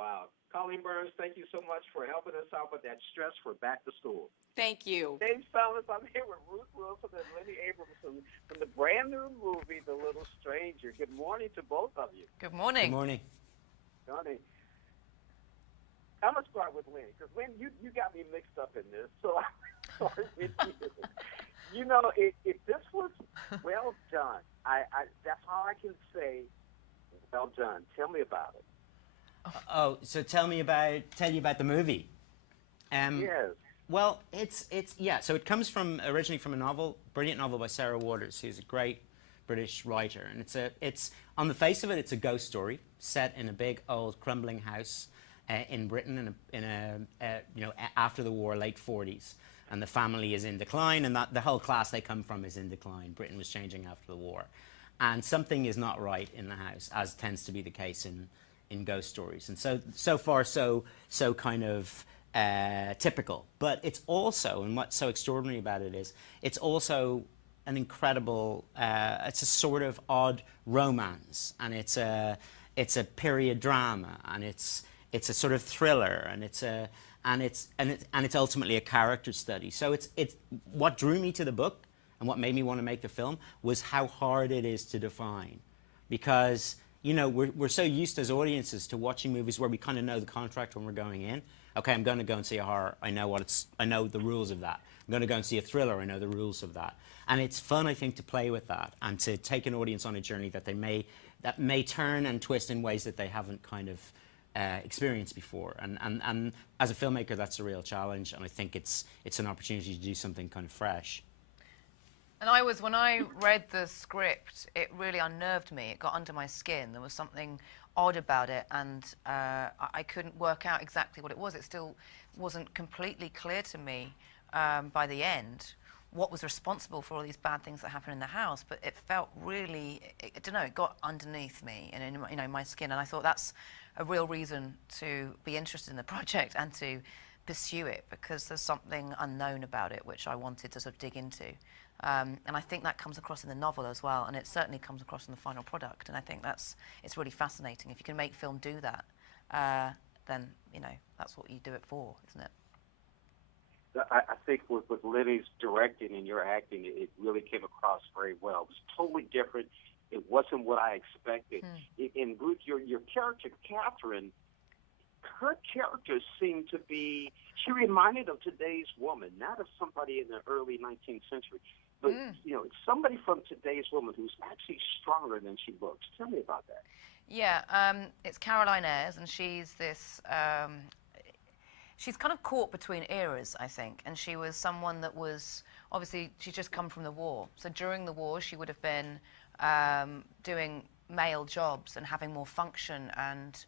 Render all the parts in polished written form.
Wow. Colleen Burns, thank you so much for helping us out with that stress for back to school. Thank you. Thanks, fellas. I'm here with Ruth Wilson and Lenny Abrahamson from the brand new movie, The Little Stranger. Good morning to both of you. Good morning. Good morning. Johnny, I'm going to start with Lenny, because Lenny, you got me mixed up in this, so I'm sorry with you. You know, if this was well done, that's all I can say, well done. Tell me about it. Oh, so tell you about the movie. Yes. Well, it's yeah. So it comes originally from a novel, brilliant novel by Sarah Waters, who's a great British writer, and it's on the face of it, it's a ghost story set in a big old crumbling house in Britain in a after the war, late 40s, and the family is in decline, and that the whole class they come from is in decline. Britain was changing after the war, and something is not right in the house, as tends to be the case in ghost stories, and so far so kind of typical. But it's also, and what's so extraordinary about it is, it's also an incredible, it's a sort of odd romance, and it's a period drama, and it's a sort of thriller, and it's ultimately a character study. So it's what drew me to the book and what made me want to make the film was how hard it is to define, because you know, we're so used as audiences to watching movies where we kind of know the contract when we're going in. Okay, I'm going to go and see a horror. I know the rules of that. I'm going to go and see a thriller. I know the rules of that. And it's fun, I think, to play with that and to take an audience on a journey that may turn and twist in ways that they haven't kind of experienced before. And as a filmmaker, that's a real challenge. And I think it's an opportunity to do something kind of fresh. And when I read the script, it really unnerved me. It got under my skin. There was something odd about it, and I couldn't work out exactly what it was. It still wasn't completely clear to me by the end what was responsible for all these bad things that happen in the house. But it felt really, I don't know, it got underneath me and in my skin. And I thought that's a real reason to be interested in the project and to pursue it, because there's something unknown about it which I wanted to sort of dig into. And I think that comes across in the novel as well, and it certainly comes across in the final product. And I think it's really fascinating. If you can make film do that, then that's what you do it for, isn't it? I think with Lenny's directing and your acting, it really came across very well. It was totally different. It wasn't what I expected. In Ruth, your character, Catherine, her character seemed to be, she reminded of today's woman, not of somebody in the early 19th century, but it's somebody from today's woman who's actually stronger than she looks. Tell me about that. Yeah, it's Caroline Ayres, and she's this, she's kind of caught between eras, I think, and she was someone that was, obviously, she's just come from the war. So during the war, she would have been doing male jobs and having more function, and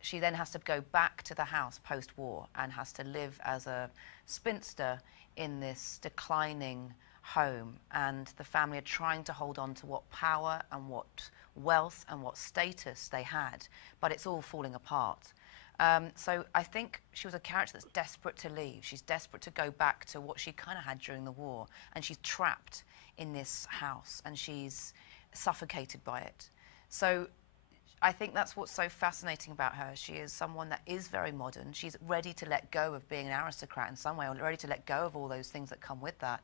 she then has to go back to the house post-war and has to live as a spinster in this declining home, and the family are trying to hold on to what power and what wealth and what status they had, but it's all falling apart. So I think she was a character that's desperate to leave. She's desperate to go back to what she kind of had during the war, and she's trapped in this house and she's suffocated by it. So I think that's what's so fascinating about her. She is someone that is very modern. She's ready to let go of being an aristocrat in some way, or ready to let go of all those things that come with that,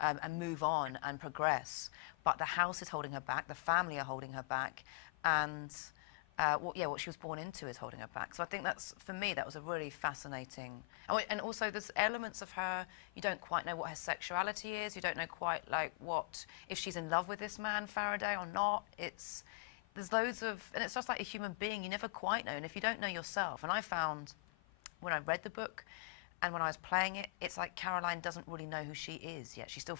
and move on and progress. But the house is holding her back, the family are holding her back, and what she was born into is holding her back. So I think for me, that was a really fascinating, and also there's elements of her, you don't quite know what her sexuality is, you don't know quite if she's in love with this man, Faraday, or not. There's loads of, and it's just like a human being, you never quite know, and if you don't know yourself, and I found, when I read the book, and when I was playing it, it's like Caroline doesn't really know who she is yet. She's still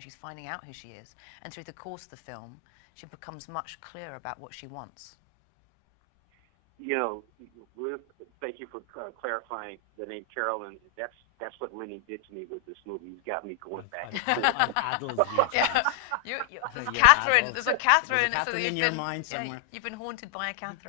she's finding out who she is, and through the course of the film, she becomes much clearer about what she wants. Ruth, thank you for clarifying the name Carolyn. That's what Lenny did to me with this movie. He's got me going back. I've addled you. There's a Catherine. There's a Catherine in your mind somewhere. You've been haunted by a Catherine.